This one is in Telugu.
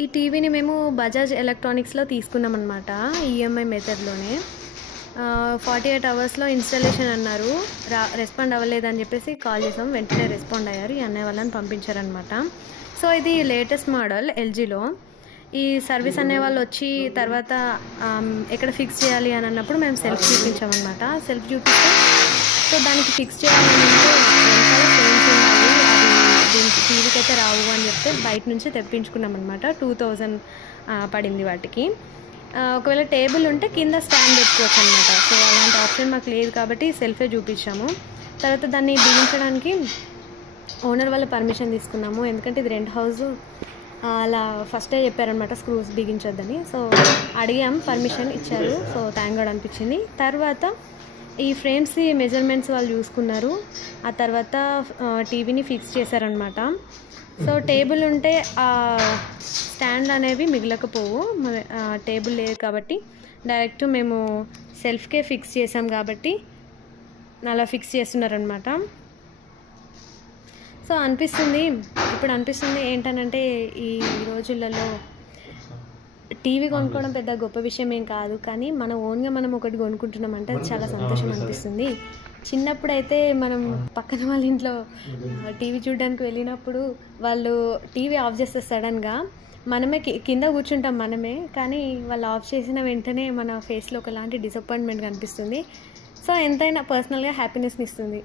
ఈ టీవీని మేము బజాజ్ ఎలక్ట్రానిక్స్లో తీసుకున్నామన్నమాట, ఈఎంఐ మెథడ్లోనే. 48 అవర్స్లో ఇన్స్టాలేషన్ అన్నారు. రెస్పాండ్ అవ్వలేదని చెప్పేసి కాల్ చేసాం, వెంటనే రెస్పాండ్ అయ్యారు. ఈ అన్నయ్య వాళ్ళని పంపించారనమాట. సో ఇది లేటెస్ట్ మోడల్ ఎల్జీలో. ఈ సర్వీస్ అనే వాళ్ళు వచ్చి తర్వాత ఎక్కడ ఫిక్స్ చేయాలి అని అన్నప్పుడు మేము సెల్ఫ్ చూపించామన్నమాట. సెల్ఫ్ చూపిస్తే సో దానికి ఫిక్స్ చేయాలంటే వెనకాల ఫ్రేమ్స్ ఉన్నాయి, అది దీనికి టీవీకి అయితే రావు అని చెప్తే బయట నుంచి తెప్పించుకున్నాం అనమాట. 2000 పడింది వాటికి. ఒకవేళ టేబుల్ ఉంటే కింద స్టాండ్ పెట్టుకోవచ్చు అనమాట. సో అలాంటి ఆప్షన్ మాకు లేదు కాబట్టి సెల్ఫే చూపించాము. తర్వాత దాన్ని బిగించడానికి ఓనర్ వాళ్ళ పర్మిషన్ తీసుకున్నాము, ఎందుకంటే ఇది రెంట్ హౌస్. అలా ఫస్టే చెప్పారనమాట స్క్రూస్ బిగించొద్దని. సో అడిగాం, పర్మిషన్ ఇచ్చారు. సో థ్యాంక్ గాడ్ అనిపించింది. తర్వాత ఈ ఫ్రేమ్స్ మెజర్మెంట్స్ వాళ్ళు చూసుకున్నారు. ఆ తర్వాత టీవీని ఫిక్స్ చేశారనమాట. సో టేబుల్ ఉంటే స్టాండ్ అనేవి మిగలకపోవు, టేబుల్ లేదు కాబట్టి డైరెక్ట్ మేము సెల్ఫ్కే ఫిక్స్ చేసాం కాబట్టి అలా ఫిక్స్ చేస్తున్నారనమాట. సో ఇప్పుడు అనిపిస్తుంది ఏంటనంటే ఈ రోజులలో టీవీ కొనుక్కోవడం పెద్ద గొప్ప విషయం ఏం కాదు, కానీ మన ఓన్గా మనం ఒకటి కొనుక్కుంటున్నామంటే అది చాలా సంతోషం అనిపిస్తుంది. చిన్నప్పుడైతే మనం పక్కన వాళ్ళ ఇంట్లో టీవీ చూడడానికి వెళ్ళినప్పుడు వాళ్ళు టీవీ ఆఫ్ చేస్తే సడన్గా మనమే కింద కూర్చుంటాం మనమే, కానీ వాళ్ళు ఆఫ్ చేసిన వెంటనే మన ఫేస్లో ఒకలాంటి డిసప్పాయింట్మెంట్ కనిపిస్తుంది. సో ఎంతైనా పర్సనల్గా హ్యాపీనెస్ని ఇస్తుంది.